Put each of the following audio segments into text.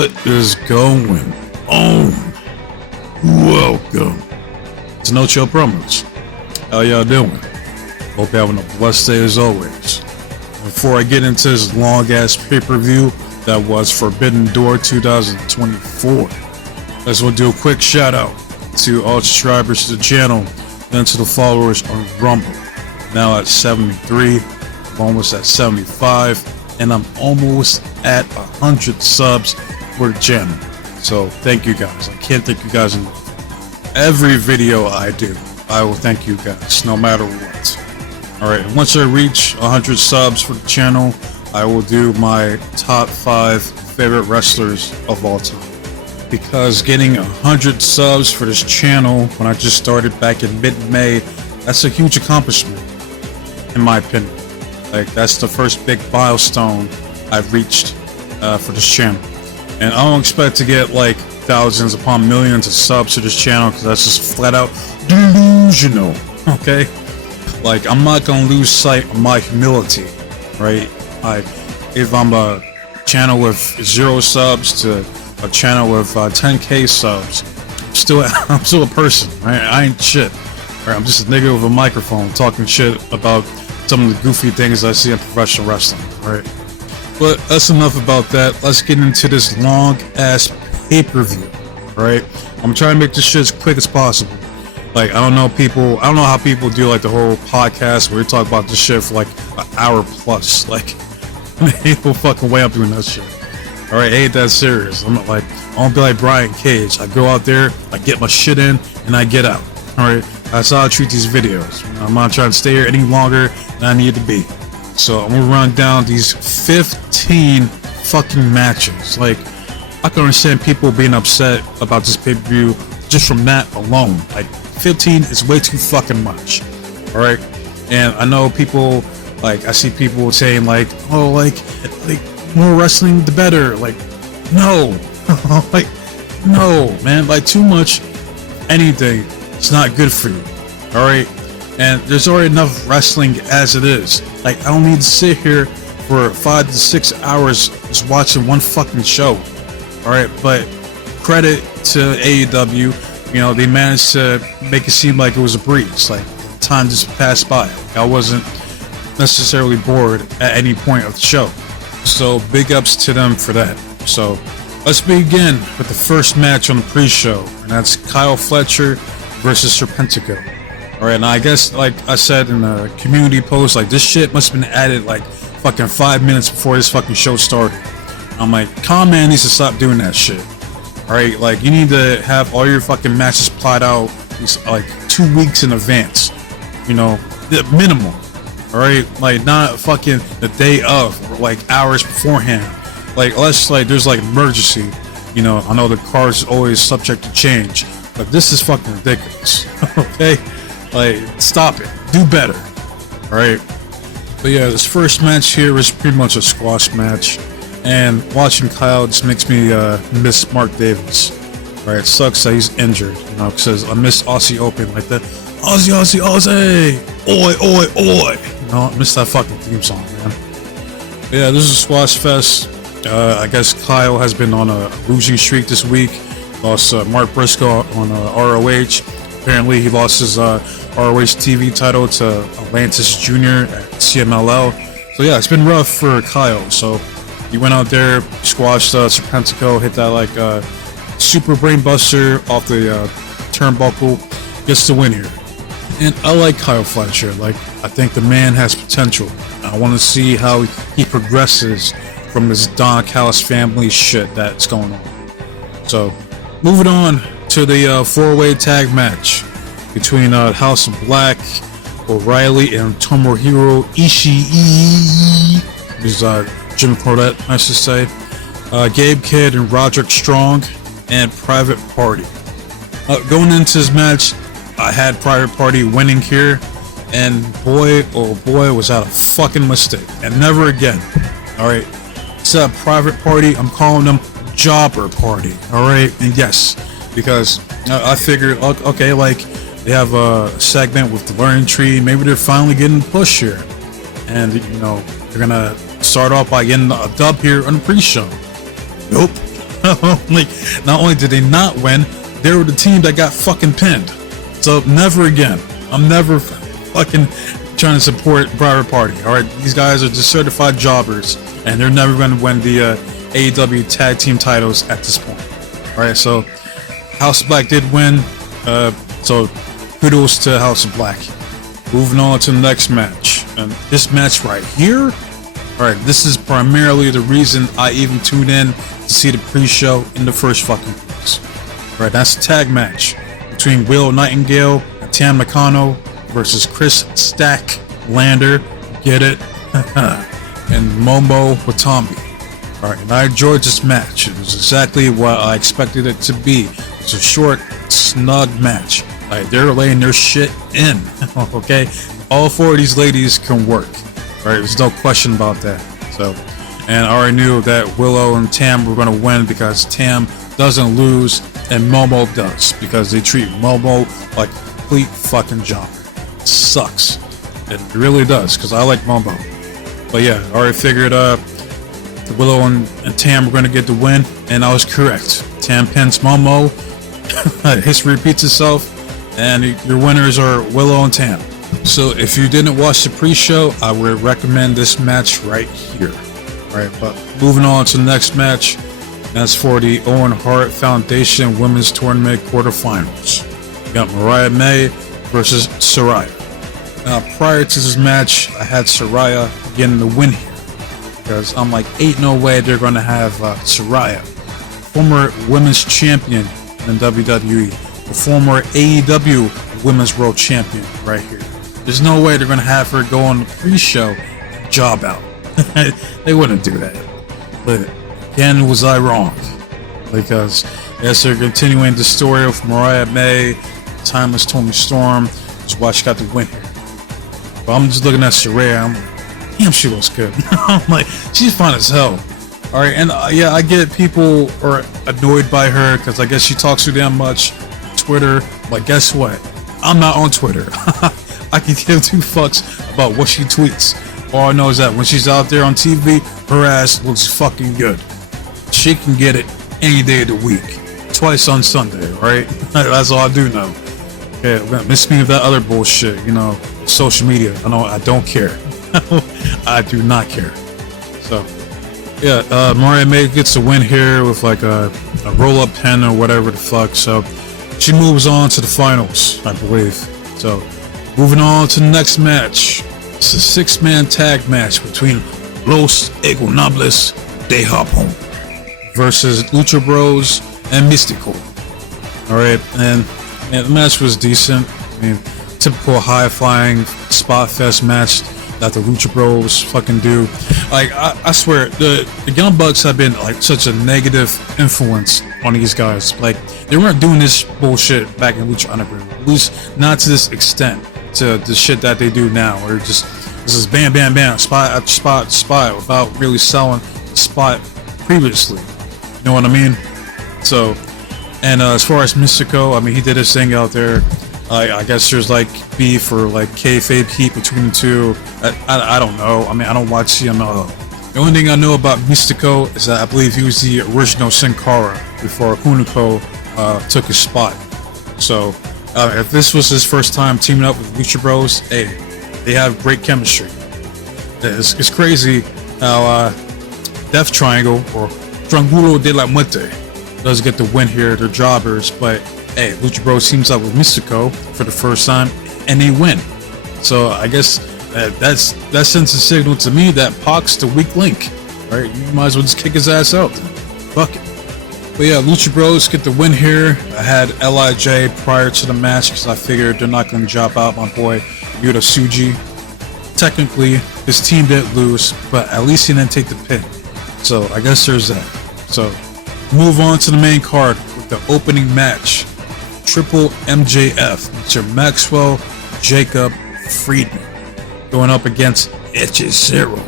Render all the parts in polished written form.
What is going on? Welcome to No Chill Promos. How y'all doing? Hope you're having a blessed day as always. Before I get into this long ass pay-per-view that was Forbidden Door 2024, I just want to do a quick shout out to all subscribers to the channel and to the followers on Rumble. Now at 73, I'm almost at 75, and I'm almost at 100 subs for the channel. So thank you guys. I can't thank you guys enough. Every video I do, I will thank you guys, no matter what. Alright, once I reach 100 subs for the channel, I will do my top 5 favorite wrestlers of all time. Because getting 100 subs for this channel when I just started back in mid-May, that's a huge accomplishment, in my opinion. Like, that's the first big milestone I've reached for this channel. And I don't expect to get like thousands upon millions of subs to this channel, because that's just flat out delusional, okay? Like, I'm not gonna lose sight of my humility, right? Like, if I'm a channel with 0 subs to a channel with 10k subs, I'm still a person, right? I ain't shit, right? I'm just a nigga with a microphone talking shit about some of the goofy things I see in professional wrestling, right? But that's enough about that. Let's get into this long ass pay-per-view, right? I'm trying to make this shit as quick as possible. Like, I don't know how people do like the whole podcast where we talk about this shit for like an hour plus. Like, ain't no fucking way I'm doing that shit. Alright, ain't that serious. I'm not like, I don't be like Brian Cage. I go out there, I get my shit in, and I get out. Alright, that's how I treat these videos. I'm not trying to stay here any longer than I need to be. So I'm gonna run down these 15 fucking matches. Like, I can understand people being upset about this pay-per-view just from that alone. Like, 15 is way too fucking much. Alright? And I know people, like, I see people saying like, oh, like more wrestling the better. Like, no. Like, no, man. Like, too much anything is not good for you. Alright? And there's already enough wrestling as it is. Like, I don't need to sit here for 5 to 6 hours just watching one fucking show. Alright, but credit to AEW, you know, they managed to make it seem like it was a breeze. Like, time just passed by. I wasn't necessarily bored at any point of the show. So big ups to them for that. So let's begin with the first match on the pre-show, and that's Kyle Fletcher versus Serpentico. Alright, and I guess, like I said in the community post, like, this shit must have been added like fucking 5 minutes before this fucking show started. I'm like, Con Man needs to stop doing that shit. Alright, like, you need to have all your fucking matches plotted out like 2 weeks in advance. You know, the minimum. Alright, like, not fucking the day of, or like hours beforehand. Like, unless like there's like emergency, you know, I know the card's always subject to change, but this is fucking ridiculous. Okay? Like, stop it. Do better. Alright? But yeah, this first match here was pretty much a squash match. And watching Kyle just makes me miss Mark Davis. Alright, it sucks that he's injured. You know, because I miss Aussie Open like that. Aussie, Aussie, Aussie! Oi, oi, oi! You know, I miss that fucking theme song, man. But yeah, this is a squash fest. I guess Kyle has been on a losing streak this week. Lost Mark Briscoe on ROH. Apparently, he lost his ROH TV title to Atlantis Jr. at CMLL. So yeah, it's been rough for Kyle. So he went out there, squashed Serpentico, hit that like super brain buster off the turnbuckle, gets the win here. And I like Kyle Fletcher. Like, I think the man has potential. I want to see how he progresses from this Don Callis family shit that's going on. So, moving on to the 4-way tag match between House of Black, O'Reilly, and Tomohiro Ishii. This is Jim Cornette, I should say. Gabe Kidd and Roderick Strong, and Private Party. Going into this match, I had Private Party winning here, and boy, oh boy, was that a fucking mistake. And never again. Alright, instead of Private Party, I'm calling them Jobber Party. Alright, and yes, because I figured, okay, like, they have a segment with the learning tree, maybe they're finally getting pushed here. And, you know, they're gonna start off by getting a dub here on the pre-show. Nope. Like, not only did they not win, they were the team that got fucking pinned. So never again. I'm never fucking trying to support Private Party. All right, these guys are just certified jobbers, and they're never going to win the AEW tag team titles at this point. All right, so House of Black did win. So kudos to House of Black. Moving on to the next match, and this match right here. All right, this is primarily the reason I even tuned in to see the pre-show in the first fucking place. All right, that's a tag match between Willow Nightingale and Tam Nakano versus Kris Statlander, get it, and Momo Watanabe. All right, and I enjoyed this match. It was exactly what I expected it to be. It's a short, snug match. Like, they're laying their shit in. Okay, all four of these ladies can work. All right, there's no question about that. So, and I already knew that Willow and Tam were gonna win because Tam doesn't lose and Momo does, because they treat Momo like a complete fucking jobber. It sucks. It really does, because I like Momo. But yeah, I already figured Willow and Tam were going to get the win, and I was correct. Tam pins Momo. History repeats itself, and your winners are Willow and Tam. So if you didn't watch the pre-show, I would recommend this match right here. Alright, but moving on to the next match. That's for the Owen Hart Foundation Women's Tournament quarterfinals. We got Mariah May versus Saraya. Now, prior to this match, I had Saraya getting the win here, because I'm like, ain't no way they're going to have Saraya, former women's champion in WWE, the former AEW Women's World Champion right here. There's no way they're going to have her go on the pre-show and job out. They wouldn't do that. But again, was I wrong? Because yes, they're continuing the story of Mariah May, Timeless Toni Storm. That's why she got the win here. But I'm just looking at Saraya. I'm like, damn, she looks good. I'm like, she's fine as hell. All right, and yeah, I get people are annoyed by her because I guess she talks too damn much on Twitter. But guess what? I'm not on Twitter. I can give two fucks about what she tweets. All I know is that when she's out there on TV, her ass looks fucking good. She can get it any day of the week, twice on Sunday, right? That's all I do know. Okay, miss me with that other bullshit, you know, social media. I don't care. I do not care. So, yeah, Mariah May gets a win here with like a roll-up pin or whatever the fuck. So, she moves on to the finals, I believe. So, moving on to the next match. It's a 6-man tag match between Los Ingobernables de Japón versus Lucha Bros and Mistico. Alright, and the match was decent. I mean, typical high-flying spot fest match that the Lucha Bros fucking do. Like, I swear, the Young Bucks have been like such a negative influence on these guys. Like, they weren't doing this bullshit back in Lucha Underground. At least not to this extent, to the shit that they do now, or just this is bam bam bam, spot after spot spot, without really selling the spot previously. You know what I mean? So, and as far as Mistico, I mean, he did his thing out there. I guess there's like beef or like kayfabe heat between the two. I don't know. I mean, I don't watch CMLL. The only thing I know about Mistico is that I believe he was the original Sin Cara before Hunico took his spot. So if this was his first time teaming up with Lucha Bros, hey, they have great chemistry. It's crazy how Death Triangle or Triangulo de la Muerte does get the win here. They're jobbers, but hey, Lucha Bros teams up with Mistico for the first time and they win. So I guess that sends a signal to me that Pac's the weak link. Right? You might as well just kick his ass out. Fuck it. But yeah, Lucha Bros get the win here. I had L.I.J. prior to the match because I figured they're not going to drop out my boy Yuta Tsuji. Technically, his team didn't lose, but at least he didn't take the pin. So I guess there's that. So move on to the main card with the opening match. Triple MJF, Mr. Maxwell Jacob Friedman, going up against Hechicero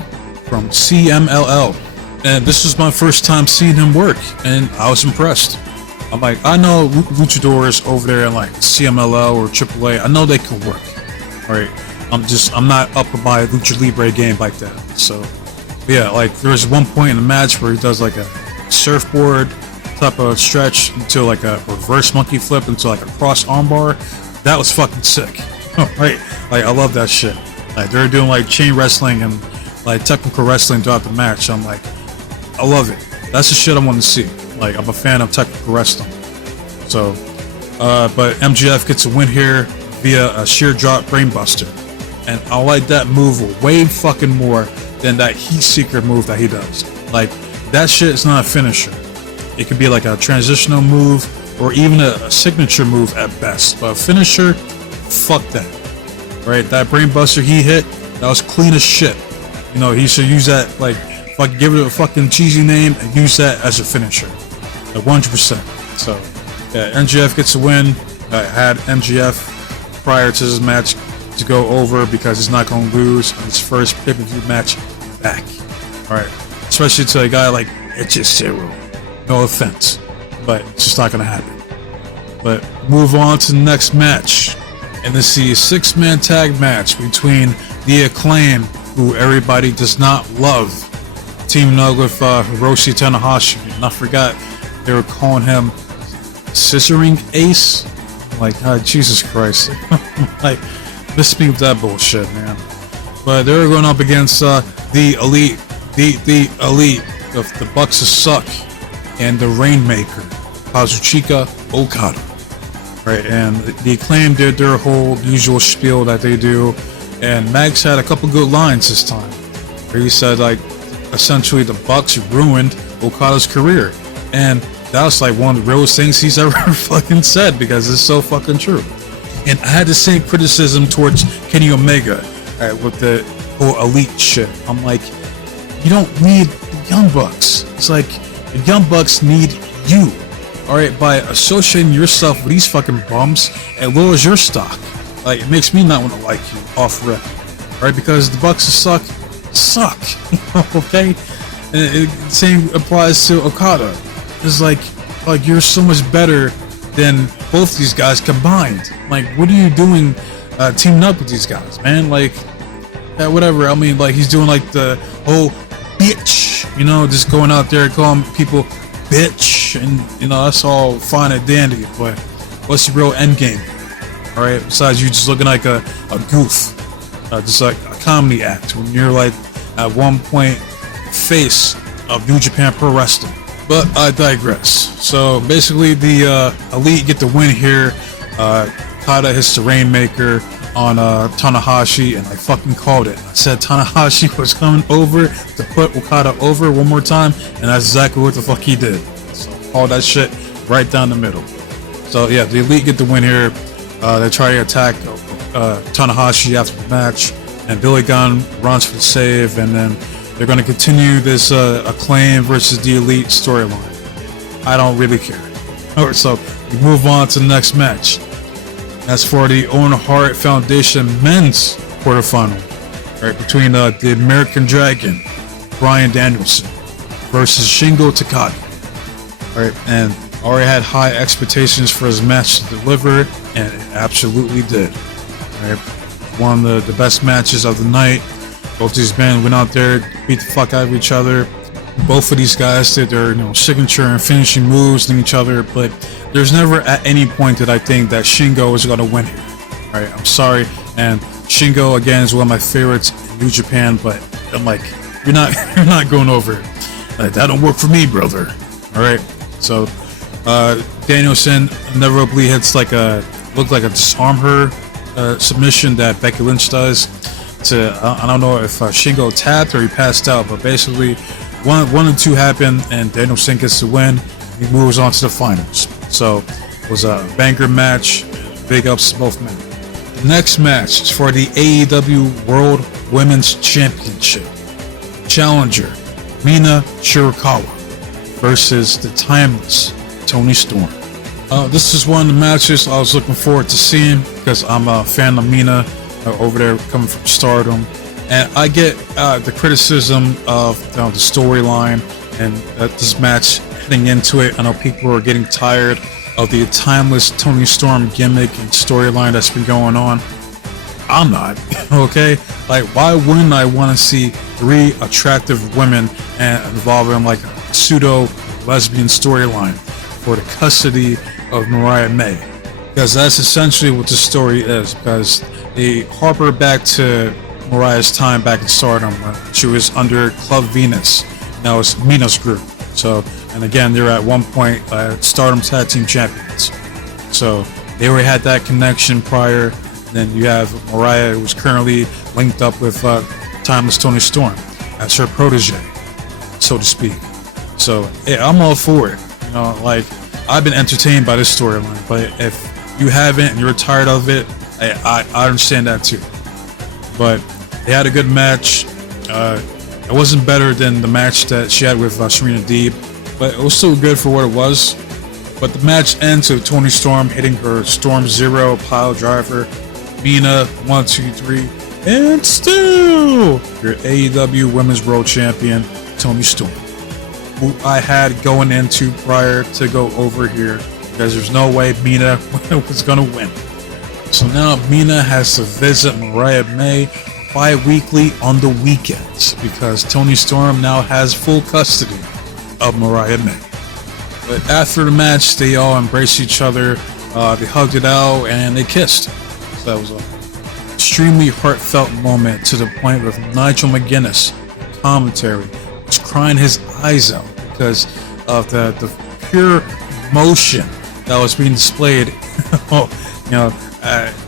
from CMLL. And this was my first time seeing him work, and I was impressed. I'm like, I know luchadors over there in like CMLL or AAA, I know they can work. Alright, I'm not up on my Lucha Libre game like that. So, yeah, like there was one point in the match where he does like a surfboard type of stretch into like a reverse monkey flip into like a cross armbar. That was fucking sick. Right? Like, I love that shit. Like, they're doing like chain wrestling and like technical wrestling throughout the match. I'm like, I love it. That's the shit I want to see. Like, I'm a fan of technical wrestling. So, but MJF gets a win here via a sheer drop brainbuster. And I like that move way fucking more than that heat seeker move that he does. Like, that shit is not a finisher. It could be like a transitional move or even a signature move at best. But a finisher, fuck that. Right? That brainbuster he hit, that was clean as shit. You know, he should use that, like, fucking give it a fucking cheesy name and use that as a finisher. Like 100%. So, yeah, MJF gets a win. I had MJF prior to this match to go over because he's not going to lose on his first pay-per-view match back. Alright. Especially to a guy like Hechicero. No offense. But it's just not going to happen. But move on to the next match. And this is a 6-man tag match between The Acclaimed, who everybody does not love, teaming up with Hiroshi Tanahashi. And I forgot they were calling him Scissoring Ace. Like, Jesus Christ. Like, misspeak with that bullshit, man. But they were going up against the Elite, the Elite, the Bucks of Suck, and the Rainmaker, Kazuchika Okada. Right, and the Acclaimed did their whole usual spiel that they do, and Max had a couple good lines this time, where he said, like, essentially the Bucks ruined Okada's career, and that was like one of the realest things he's ever fucking said, because it's so fucking true. And I had the same criticism towards Kenny Omega with the whole Elite shit. I'm like, you don't need the Young Bucks. It's like, the Young Bucks need you. Alright, by associating yourself with these fucking bums, it lowers your stock. Like, it makes me not want to like you off rip. Alright, because the Bucks suck. Okay? And the same applies to Okada. It's like you're so much better than both these guys combined. Like, what are you doing teaming up with these guys, man? Like, yeah, whatever. I mean, like, he's doing like the whole bitch, you know, just going out there calling people bitch, and you know, that's all fine and dandy, but what's the real end game? Alright, besides you just looking like a goof, just like a comedy act when you're like at one point face of New Japan Pro Wrestling. But I digress. So basically the Elite get the win here. Okada hits the Rainmaker on Tanahashi, and I fucking called it. I said Tanahashi was coming over to put Okada over one more time, and that's exactly what the fuck he did. So all that shit right down the middle. So yeah, the Elite get the win here. They try to attack Tanahashi after the match, and Billy Gunn runs for the save, and then they're going to continue this Acclaim versus the Elite storyline. I don't really care. Alright, so we move on to the next match. As for the Owen Hart Foundation men's quarterfinal, right, between the American Dragon, Bryan Danielson, versus Shingo Takagi. Right, and already had high expectations for his match to deliver, and it absolutely did. Right, one of the best matches of the night. Both these men went out there, beat the fuck out of each other. Both of these guys did their signature and finishing moves in each other, but there's never at any point that I think that Shingo is going to win here. Right, I'm sorry, and Shingo again is one of my favorites in New Japan, but I'm like, you're not going over it. Like, that don't work for me, brother. All right, so Danielson inevitably hits like looked like a disarm her submission that Becky Lynch does. I don't know if Shingo tapped or he passed out, but basically one and two happened, and Danielson gets the win. He moves on to the finals. So it was a banger match. Big ups to both men. The next match is for the AEW World Women's Championship. Challenger Mina Shirakawa versus the timeless Toni Storm. This is one of the matches I was looking forward to seeing because I'm a fan of Mina over there coming from Stardom, and I get the criticism of the storyline and this match heading into it. I know people are getting tired of the timeless Toni Storm gimmick and storyline that's been going on. I'm not. Okay, like, why wouldn't I want to see three attractive women and involving like a pseudo lesbian storyline? for the custody of Mariah May, because that's essentially what the story is. Because they harper back to Mariah's time back in Stardom when she was under Club Venus. Now it's Mina's group. So, and again, they're at one point Stardom Tag Team Champions. So they already had that connection prior. And then you have Mariah, who's currently linked up with Timeless Tony Storm as her protege, so to speak. So yeah, I'm all for it. You know, like, I've been entertained by this storyline, but if you haven't and you're tired of it, I understand that too. But they had a good match. It wasn't better than the match that she had with Serena Deeb, but it was still good for what it was. But the match ends with Tony Storm hitting her Storm Zero pile driver. Mina 1, 2, 3, and still your AEW Women's World Champion Toni Storm, who I had going into prior to go over here, because there's no way Mina was gonna win. So now Mina has to visit Mariah May bi-weekly on the weekends, because Toni Storm now has full custody of Mariah May. But after the match, they all embraced each other, they hugged it out, and they kissed. So that was an extremely heartfelt moment, to the point with Nigel McGuinness commentary was crying his eyes out because of the pure emotion that was being displayed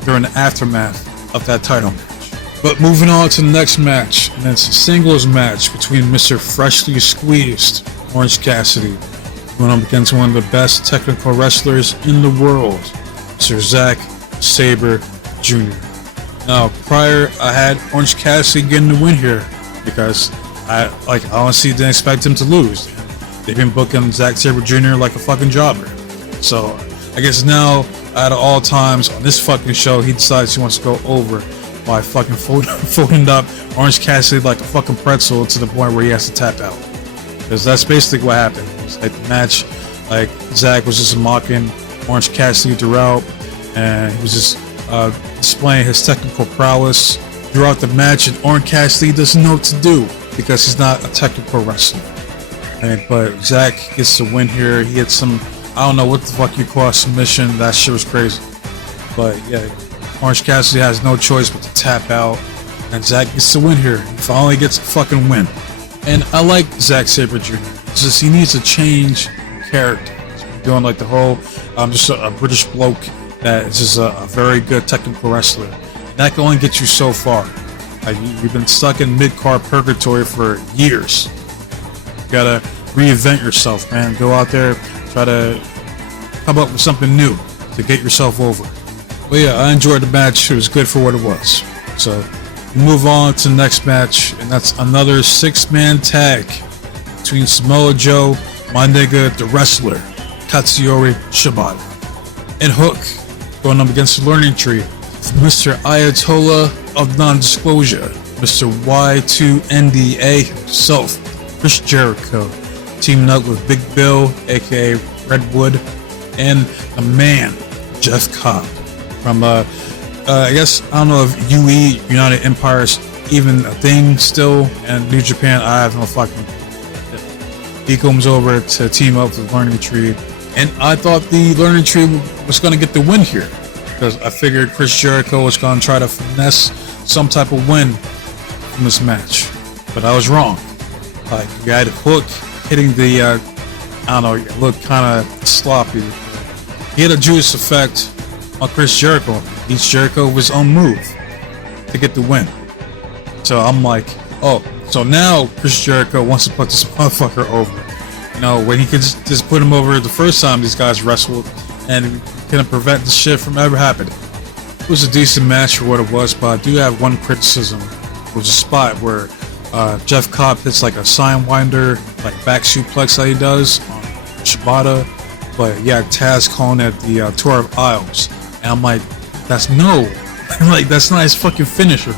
during the aftermath of that title match. But moving on to the next match, and it's a singles match between Mr. Freshly Squeezed Orange Cassidy going up against one of the best technical wrestlers in the world, Mr. Zack Sabre Jr. Now, prior, I had Orange Cassidy getting the win here, because I honestly didn't expect him to lose. They've been booking Zack Sabre Jr. like a fucking jobber. So I guess now, out of all times on this fucking show, he decides he wants to go over by fucking folding up Orange Cassidy like a fucking pretzel to the point where he has to tap out. Because that's basically what happened. It's like the match, like Zack was just mocking Orange Cassidy throughout, and he was just displaying his technical prowess throughout the match, and Orange Cassidy doesn't know what to do because he's not a technical wrestler. But Zack gets the win here. He hit some, I don't know what the fuck you call a submission. That shit was crazy. But yeah, Orange Cassidy has no choice but to tap out, and Zack gets the win here. He finally gets a fucking win. And I like Zack Sabre Jr. It's just he needs to change character. He's doing like the whole, I'm just a British bloke that is just a very good technical wrestler. And that can only get you so far. Like, you've been stuck in mid-card purgatory for years. You gotta reinvent yourself, man. Go out there, try to come up with something new to get yourself over. But yeah, I enjoyed the match. It was good for what it was. So we move on to the next match, and that's another 6-man tag between Samoa Joe, my nigga, the wrestler, Katsuyori Shibata, and Hook going up against the Learning Tree, Mr. Ayatollah of Non-Disclosure, Mr. Y2NDA himself, Chris Jericho, teaming up with Big Bill, aka Redwood, and the man, Jeff Cobb, from I guess, I don't know if UE, United Empire, is even a thing still, and New Japan, I have no fucking. He comes over to team up with the Learning Tree, and I thought the Learning Tree was going to get the win here, because I figured Chris Jericho was going to try to finesse some type of win from this match, but I was wrong. Like, you had Hook hitting the, I don't know, it looked kind of sloppy. He had a Judas effect on Chris Jericho. He beats Jericho with his own move to get the win. So I'm like, oh, so now Chris Jericho wants to put this motherfucker over. You know, when he could just put him over the first time these guys wrestled, and couldn't prevent this shit from ever happening. It was a decent match for what it was, but I do have one criticism. It was a spot where Jeff Cobb hits like a sidewinder, like back suplex that he does on Shibata, but yeah, Taz calling it the Tour of Isles, and I'm like, that's no, like that's not his fucking finisher.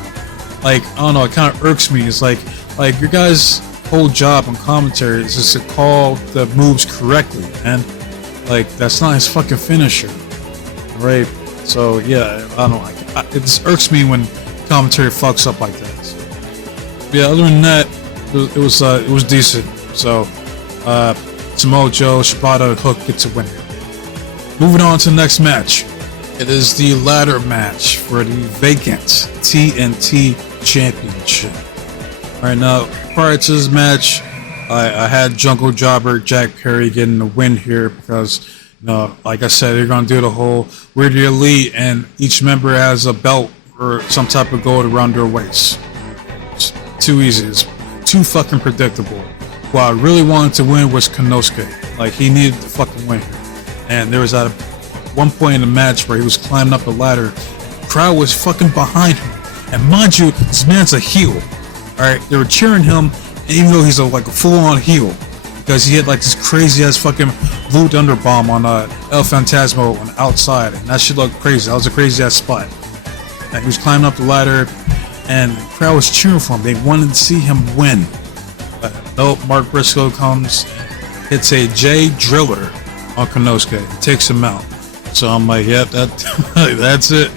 Like, I don't know, it kind of irks me. It's like your guys' whole job on commentary is just to call the moves correctly, and like that's not his fucking finisher, right? So yeah, I don't know, it just irks me when commentary fucks up like that. Yeah, other than that, it was decent. So Samoa Joe, Shibata, Hook gets a win. Moving on to the next match. It is the ladder match for the vacant TNT Championship. Alright, now, prior to this match, I had Jungle Jobber Jack Perry getting the win here because, like I said, they're going to do the whole we're the elite and each member has a belt or some type of gold around their waist. It's too easy. It's too fucking predictable. What I really wanted to win was Konosuke. Like, he needed to fucking win here. And there was at one point in the match where he was climbing up the ladder. The crowd was fucking behind him. And mind you, this man's a heel. Alright, they were cheering him, even though he's like a full-on heel. Because he had like this crazy-ass fucking blue thunder bomb on El Phantasmo on the outside. And that shit looked crazy. That was a crazy-ass spot. And he was climbing up the ladder, and the crowd was cheering for him. They wanted to see him win. But nope, Mark Briscoe comes, hits a J Driller on Konosuke, and takes him out. So I'm like, yep, that's it.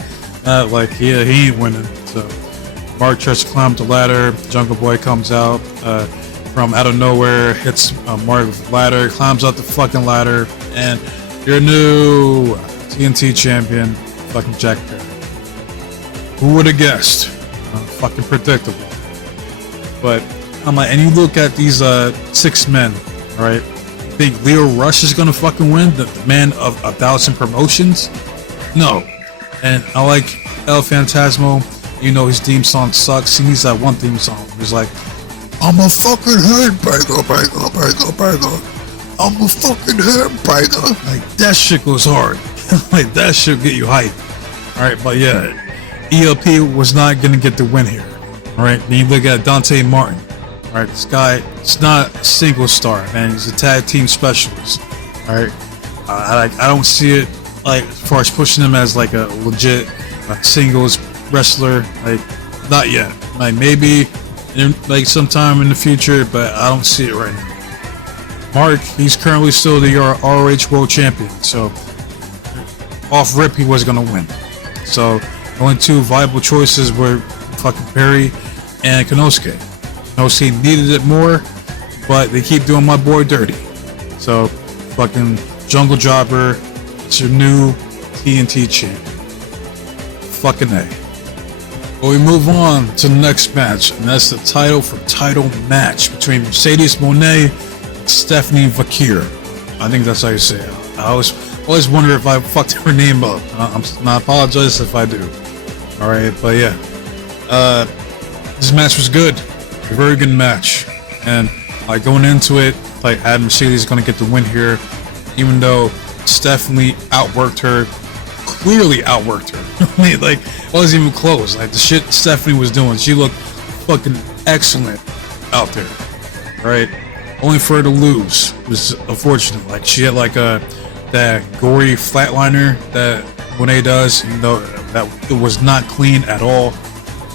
Like, yeah, he ain't winning. So Mark tries to climb the ladder. Jungle Boy comes out from out of nowhere, hits Mark with the ladder, climbs up the fucking ladder, and your new TNT champion, fucking Jack Perry. Who would have guessed? Fucking predictable. But I'm like, and you look at these 6 men, right? Think Leo Rush is gonna fucking win, the man of 1,000 promotions? No. And I like El Phantasmo. You know his theme song sucks. He needs that one theme song. He's like, I'm a fucking headbanger. I'm a fucking headbanger. Like, that shit goes hard. Like, that shit get you hyped. Alright, but yeah, ELP was not gonna get the win here. Alright, then you look at Dante Martin. Alright, this guy is not a single star, man. He's a tag team specialist. Alright, I don't see it like as far as pushing him as like a legit singles wrestler. Like, not yet. Like, maybe like sometime in the future, but I don't see it right now. Mark, he's currently still the ROH World Champion, so off rip he was gonna win. So the only 2 viable choices were fucking Perry and Konosuke. Konosuke needed it more, but they keep doing my boy dirty. So fucking Jungle Jobber, it's your new TNT champion. Fucking A. But we move on to the next match, and that's the title for title match between Mercedes Monet and Stephanie Vaquer. I think that's how you say it. I always wonder if I fucked her name up. I apologize if I do. Alright, but yeah. This match was good. A very good match. And like going into it, like I had Mercedes gonna get the win here, even though Stephanie outworked her. Clearly outworked her. I mean, like, it wasn't even close. Like, the shit Stephanie was doing, she looked fucking excellent out there. Right? Only for her to lose was unfortunate. Like, she had like that gory flatliner that Monet does, even though that it was not clean at all.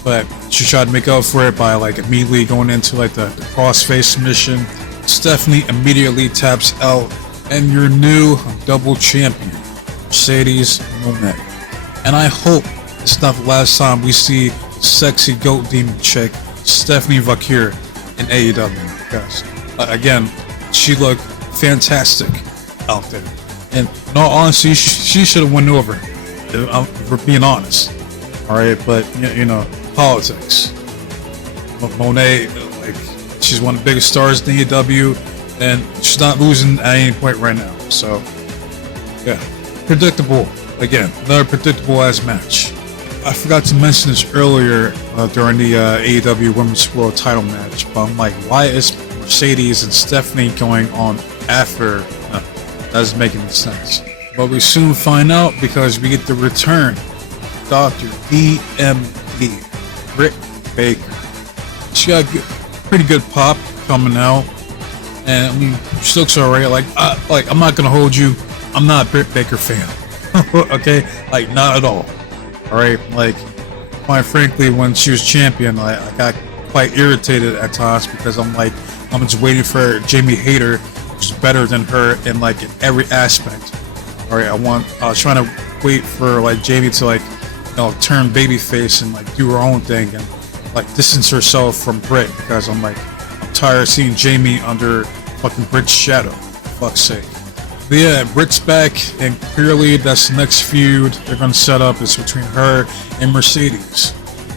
But she tried to make up for it by like immediately going into like the crossface submission. Stephanie immediately taps out, and your new double champion, Mercedes Monet. And I hope it's not the last time we see sexy goat demon chick Stephanie Vaquer in AEW, because again, she looked fantastic out there. And in all honesty, she should have won over, for being honest. Alright, but you know, politics. Monet, like, she's one of the biggest stars in AEW, and she's not losing at any point right now. So yeah, predictable. Again, another predictable ass match. I forgot to mention this earlier during the AEW Women's World Title match, but I'm like, why is Mercedes and Stephanie going on after? That doesn't make any sense. But we soon find out, because we get the return of Dr. DMD, Britt Baker. She got pretty good pop coming out, and I mean, she looks alright. Like I'm not gonna hold you. I'm not a Britt Baker fan. Okay, like not at all. Alright, like quite frankly, when she was champion, I got quite irritated at times, because I'm like, I'm just waiting for Jamie Hayter, which is better than her in like in every aspect. Alright, I was trying to wait for like Jamie to like, you know, turn babyface and like do her own thing and like distance herself from Britt, because I'm like, I'm tired of seeing Jamie under fucking Britt's shadow. fuck's sake. But yeah, Britt's back, and clearly that's the next feud they're gonna set up is between her and Mercedes.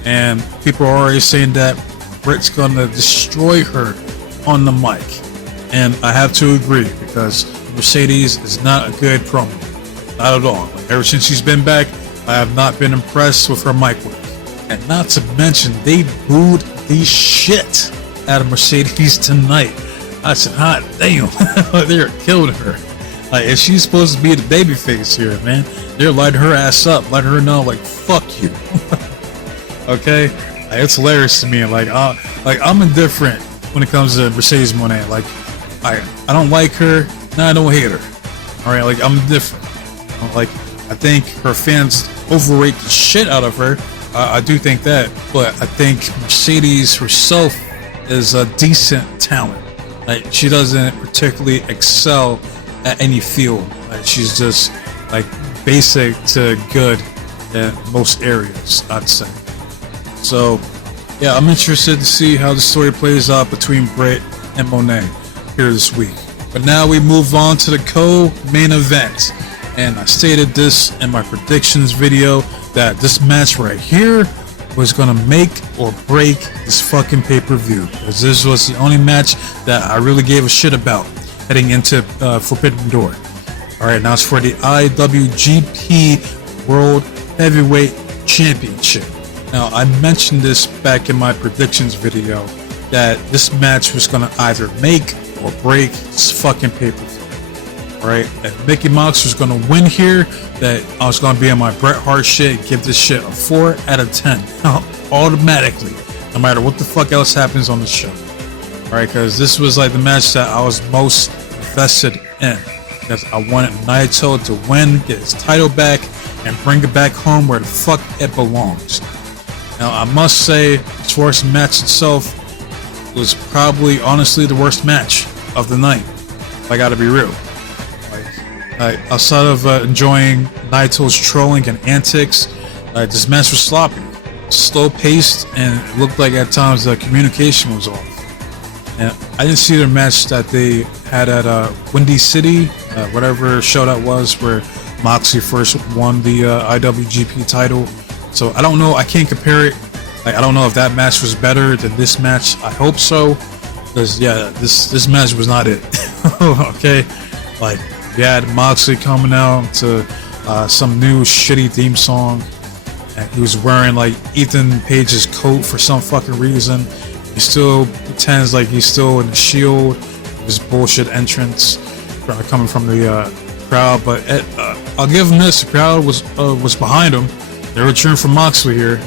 And people are already saying that Britt's gonna destroy her on the mic. And I have to agree, because Mercedes is not a good promo. Not at all. Like, ever since she's been back, I have not been impressed with her mic work. And not to mention, they booed the shit out of Mercedes tonight. I said, hot damn, they're killing her. Like, if she's supposed to be the babyface here, man, they're lighting her ass up, letting her know, like, fuck you. Okay? Like, it's hilarious to me. Like, I'm indifferent when it comes to Mercedes Mone. Like, I don't like her, I don't hate her. Alright, like, I'm different. Like, I think her fans overrate the shit out of her. I do think that, but I think Mercedes herself is a decent talent. Like, she doesn't particularly excel at any field. Like, she's just like basic to good in most areas, I'd say. So yeah, I'm interested to see how the story plays out between Britt and Monet here this week. But now we move on to the co-main event, and I stated this in my predictions video that this match right here was gonna make or break this fucking pay-per-view, because this was the only match that I really gave a shit about heading into Forbidden Door. Alright, now it's for the IWGP World Heavyweight Championship. Now, I mentioned this back in my predictions video that this match was gonna either make or break this fucking pay-per-view. Alright, if Mickey Mox was gonna win here, that I was gonna be on my Bret Hart shit, give this shit a 4 out of 10 automatically, no matter what the fuck else happens on the show. Alright, because this was like the match that I was most invested in, because I wanted Naito to win, get his title back, and bring it back home where the fuck it belongs. Now, I must say, as far as the match itself, it was probably honestly the worst match of the night. I gotta be real. Like, outside of enjoying Naito's trolling and antics, this match was sloppy, slow paced, and it looked like at times the communication was off. And I didn't see the match that they had at Windy City, whatever show that was, where Moxley first won the IWGP title. So I don't know, I can't compare it. Like, I don't know if that match was better than this match. I hope so, because yeah, this match was not it. Okay, like, we had Moxley coming out to some new shitty theme song, and he was wearing like Ethan Page's coat for some fucking reason. He still pretends like he's still in the Shield, his bullshit entrance coming from the crowd. But I'll give him this: the crowd was behind him. They were cheering for Moxley here,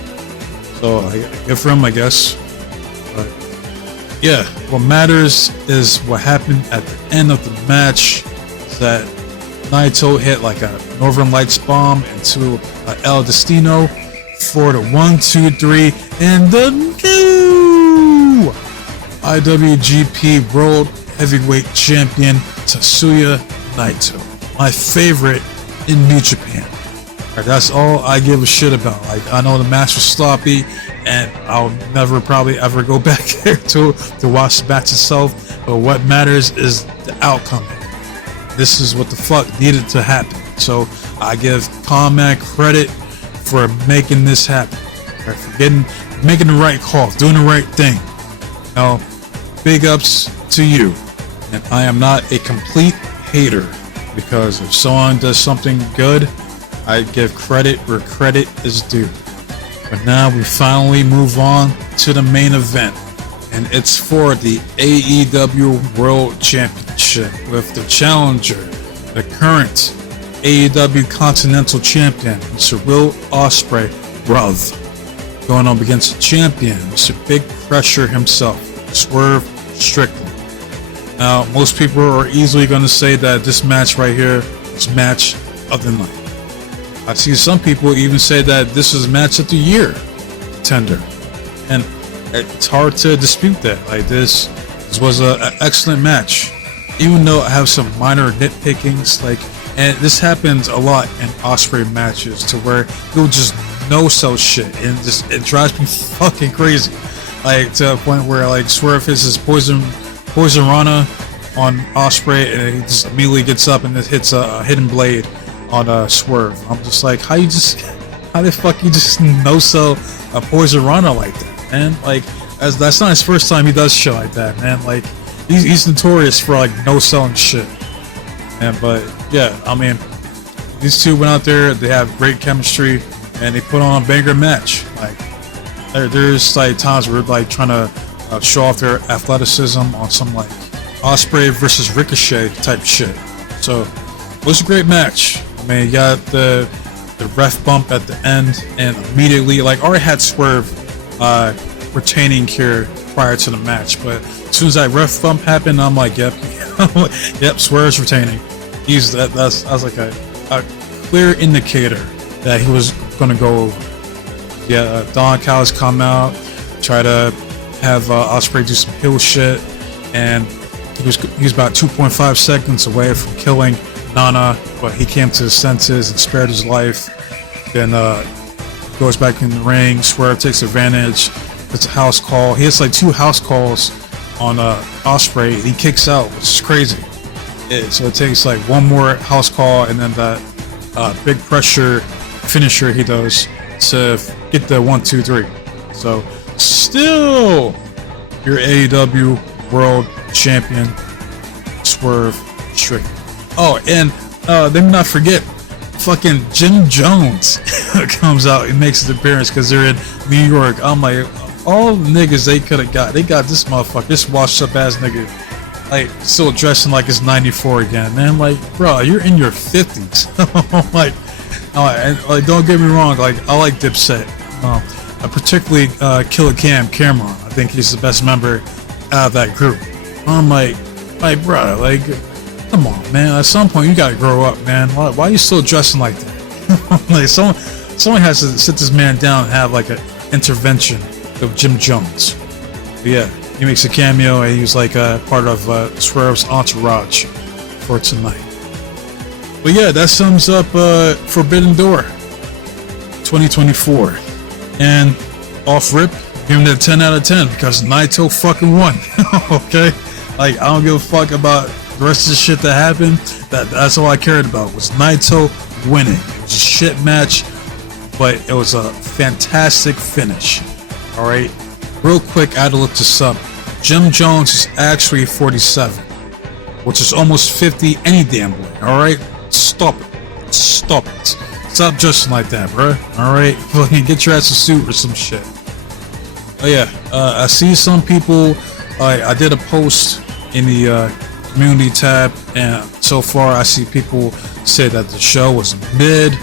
so good for him, I guess. But yeah, what matters is what happened at the end of the match. That Naito hit like a Northern Lights bomb into El Destino for the 1, 2, 3, and the new IWGP World Heavyweight Champion Tetsuya Naito, my favorite in New Japan. Right, that's all I give a shit about. Like, I know the match was sloppy, and I'll never probably ever go back there to watch the match itself. But what matters is the outcome. This is what the fuck needed to happen. So I give Combat credit for making this happen, right? For making the right call, doing the right thing. Now, big ups to you. And I am not a complete hater, because if someone does something good, I give credit where credit is due. But now we finally move on to the main event, and it's for the AEW World Championship, with the challenger, the current AEW Continental Champion, Mr. Will Ospreay, bruv, going up against the champion, Mr. Big Pressure himself, Swerve Strickland. Now, most people are easily going to say that this match right here is match of the night. I see some people even say that this is match of the year contender, and it's hard to dispute that. Like, this was an excellent match, even though I have some minor nitpickings. Like, and this happens a lot in Ospreay matches, to where he'll just no-sell shit, and it drives me fucking crazy. Like, to a point where like Swerve hits his poison Rana, on Ospreay, and he just immediately gets up and hits a hidden blade on Swerve. I'm just like, how the fuck you just no-sell a Poison Rana like that, man? Like, that's not his first time he does shit like that, man. Like, he's notorious for like no-selling shit. But yeah, I mean, these two went out there, they have great chemistry, and they put on a banger match. Like, there's like times where they're like trying to show off their athleticism on some like Ospreay versus Ricochet type shit. So it was a great match. I mean, you got the ref bump at the end, and immediately, like, I already had Swerve retaining here prior to the match, but as soon as that ref bump happened, I'm like, yep, yep, Swerve's retaining. I was like a clear indicator that he was gonna go over. Yeah, Don Callis come out, try to have Ospreay do some heel shit, and he was about 2.5 seconds away from killing Nana, but he came to his senses and spared his life. Then goes back in the ring. Swerve takes advantage. It's a house call. He has like 2 house calls on Ospreay. He kicks out, which is crazy. So it takes like 1 more house call, and then that big pressure finisher he does to get the 1, 2, 3. So still your AEW World Champion Swerve Strickland. Oh, and let me not forget, fucking Jim Jones comes out and makes his appearance because they're in New York. I'm like, all the niggas they could have got, they got this motherfucker, this washed up ass nigga, like still dressing like it's 94 again, man. Like, bro, you're in your 50s. like, don't get me wrong, like, I like Dipset, particularly Killer Cameron. I think he's the best member out of that group. I'm like, bro, like, come on, man. At some point, you gotta grow up, man. Why are you still dressing like that? Like, someone has to sit this man down and have like an intervention of Jim Jones. But yeah, he makes a cameo, and he's like part of Swerve's entourage for tonight. But yeah, that sums up Forbidden Door 2024. And off rip, giving it a 10 out of 10 because Naito fucking won. Okay? Like, I don't give a fuck about the rest of the shit that happened. That's all I cared about was Naito winning. It was a shit match, but it was a fantastic finish. Alright? Real quick, I had to look this up. Jim Jones is actually 47, which is almost 50 any damn way. Alright? Stop it. Stop it. Stop dressing like that, bro. Alright? Fucking get your ass a suit or some shit. Oh yeah, I see some people, I did a post in the community tab, and so far I see people say that the show was mid,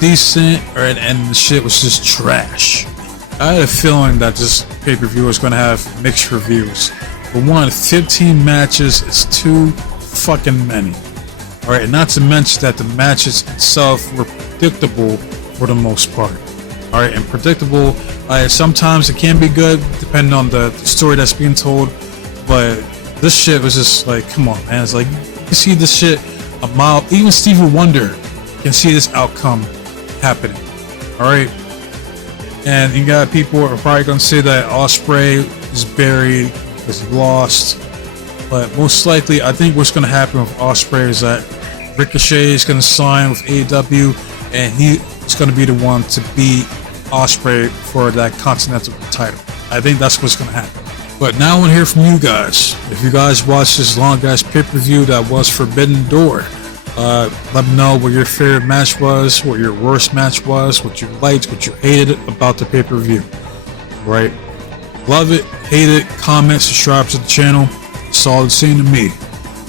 decent, and the shit was just trash. I had a feeling that this pay-per-view was going to have mixed reviews. For one, 15 matches is too fucking many. Alright, not to mention that the matches itself were predictable for the most part. Alright, and predictable, sometimes it can be good depending on the story that's being told, but this shit was just like, come on, man. It's like, you can see this shit a mile, even Stevie Wonder can see this outcome happening. Alright, and you got people who are probably gonna say that Ospreay is buried because he lost, but most likely I think what's gonna happen with Ospreay is that Ricochet is gonna sign with AEW, and he's gonna be the one to beat Ospreay for that Continental title. I think that's what's gonna happen. But now I want to hear from you guys. If you guys watched this long ass pay-per-view that was Forbidden Door, let me know what your favorite match was, what your worst match was, what you liked, what you hated about the pay-per-view. Right? Love it, hate it, comment, subscribe to the channel. It's all the same to me.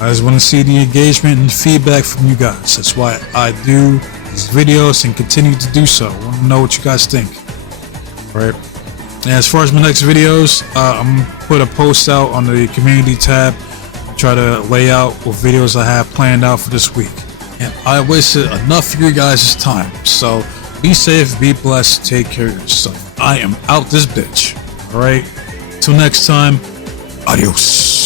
I just want to see the engagement and feedback from you guys. That's why I do these videos and continue to do so. I want to know what you guys think. Right? And as far as my next videos, I'm going to put a post out on the community tab, try to lay out what videos I have planned out for this week. And I wasted enough of your guys' time, so be safe, be blessed, take care of yourself. I am out this bitch. Alright, till next time, adios.